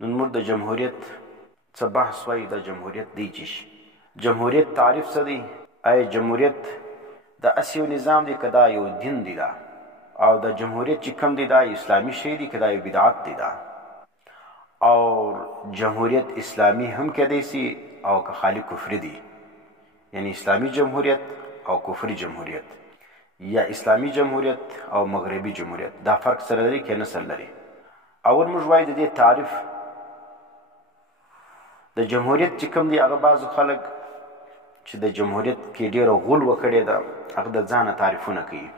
نن موږ د جمهوریت څه بحث وایو. د جمهوریت دی چې شي جمهوریت تعریف څه دی؟ آیا جمهوریت د اسې یو نظام دی که دا یو دین دی؟ دا او د جمهوریت چې کوم دی دا اسلامي شی دی که دا یو بدعت دی؟ دا او جمهوریت اسلامي هم کیدی سي او که خالی کفري دی، یعنی اسلامي جمهوریت او کفري جمهوریت، یا اسلامي جمهوریت او مغربي جمهوریت. دا فرق سره لري که نه سره لري؟ اول موږ وایو د دې تعریف د جمهوریت چې کوم دی هغه بعضو خلک چې د جمهوریت کې ډېره غول وکړې ده هغه د ځانه تعریفونه کوي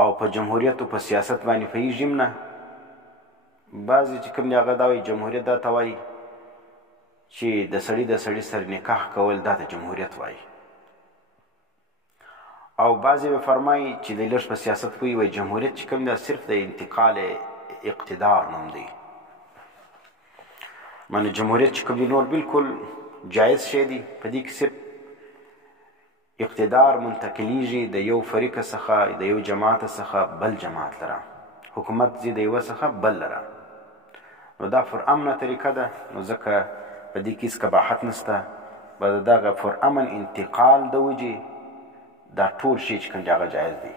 او په جمهوریت او په سیاست باندې پوهېږي هم نه. بعضې چې کوم دی هغه دا وایي جمهوریت دا ته وایي چې د سړي سره نکاح کول دا د جمهوریت وایي. او بعضې به فرمایي چې د لږ په سیاست پوهي وایي جمهوریت چې کوم دی صرف د انتقال اقتدار نوم دی. معنی جمهوریت چې کوم دی نور بالکل جایز شی دی، په دې کې صرف اقتدار منتقلیږي د یو فریقه څخه د یو جماعت څخه بل جماعت لره، حکومت ځي د یوه څخه بل لره. نو دا فرامنه طریقه ده، نو ځکه په دې کې هېڅ قباحت نشته. به د دغه فرامن انتقال د وجې دا ټول شی چې کوم دی هغه جایز دی.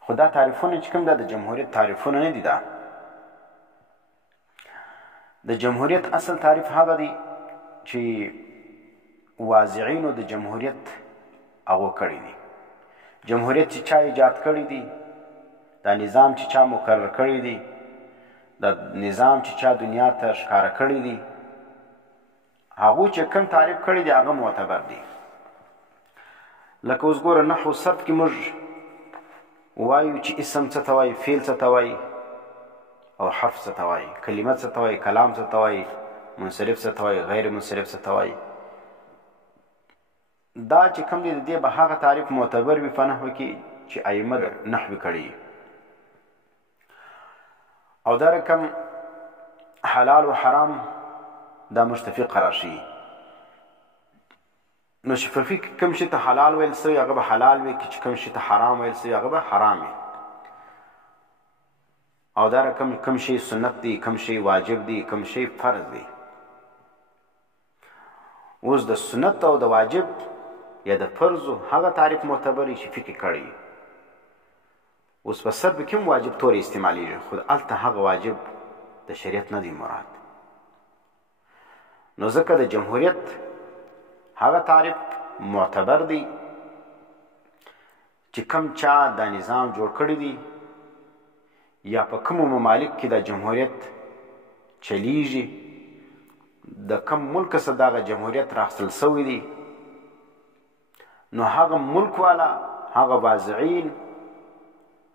خو دا تعریفونه چې کوم دا د جمهوریت تعریفونه نه دي. دا د جمهوریت اصل تعریف هغه دی چې واضعینو د جمهوریت هغه کړی دی. جمهوریت چې چا ایجاد کړی دی، دا نظام چې چا مقرر کړی دی، دا نظام چې چا دنیا ته ښکاره کړی دی، هغو چې کوم تعریف کړی دی هغه معتبر دی. لکه اوس ګوره نحو صرف کې موږ وایو چې اسم څه ته وایي، فعل څه ته وایي، او حرف څه ته وایي، کلمه څه ته وایي، کلام څه ته وایي، منصرف څه ته وایي، غیر منصرف څه ته وایي. دا چې کوم دی د دې به هغه تعریف معتبر وي په نحوه کې چې ائمه د نحوې کړي. او دا رقم حلال و حرام دا مشتفق قرار شي. نو چې په فقه کوم شي ته حلال ویل سوی هغه به حلال وي، چې کوم شي ته حرام ویل سوی هغه به حرام وي. او دا رقم کوم شي سنت دی، کوم شي واجب دی، کوم شي فرض دی. اوس د سنت او د واجب یا د فرضو هغه تعریف معتبر چې فقه کړی. اوس په سر به کوم واجب طور استعمالیږي، خو هلته هغه واجب د شریعت نه دی مراد. نو ځکه د جمهوریت هغه تعریف معتبر دی چې کوم چا دا نظام جوړ کړی دی یا په کومو ممالک کې دا جمهوریت چلیږي، د کم ملک څخه دغه جمهوریت راخیستل سوی دی، نو هغه ملک والا، هغه واضعین،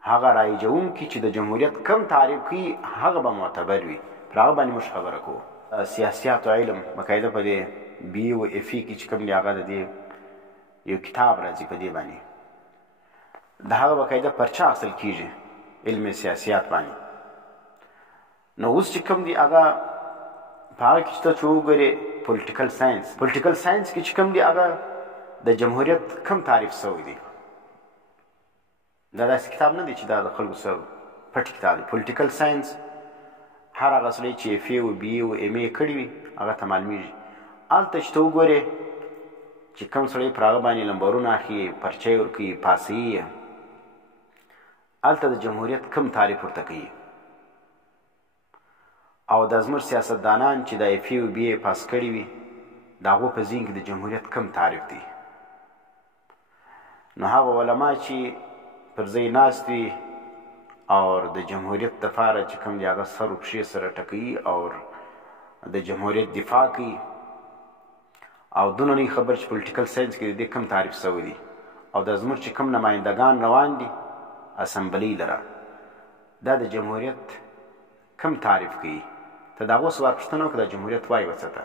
هغه رایجونکي چې د جمهوریت کم تعریف کوي هغه به معتبر وي. پر هغه باندې موږ خبره کوو. سیاسیات او علم باقاعده په دې بي او اف کې چې کوم دی هغه د دې یو کتاب راځي په دې باندې د هغه باقاعده پرچه اخیستل کېږي علم سیاسیات باندې. نو اوس چې کوم دی هغه په هغه کې چې ته وګورې پولیټیکل ساینس کې چې کوم دی هغه د جمهوریت کم تعریف سوی دی. دا داسې کتاب نه دی چې دا د خلکو سره پټ کتاب دی. پولیټیکل ساینس هر هغه سړی چې اف ای او بي ای او ام ای کړي وي هغه ته معلومیږي. هلته چې ته وګورې چې کوم سړی پر هغه باندې نمبرونه اخلي، پرچه یې ورکوي، پاسه یې، هلته د جمهوریت کم تعریف ورته کوي. او دا زموږ سیاستدانان چې د اف ای او بي ای پاس کړي وي د هغو په ذهن کې د جمهوریت کم تعریف دی. نو هغه علما چې پر ځای ناست وي او د جمهوریت دپاره چې کوم دی هغه سر و پښې سره ټکوي او د جمهوریت دفاع کوي او دونه نه خبر چې پولیټیکل ساینس کې د دې کم تعریف سوی دی. او دا زموږ چې کوم نمایندګان روان دي اسمبلۍ لره دا د جمهوریت کم تعریف کوي. ته د هغو سوال پوښتنه وکړه د جمهوریت وایي وڅه ته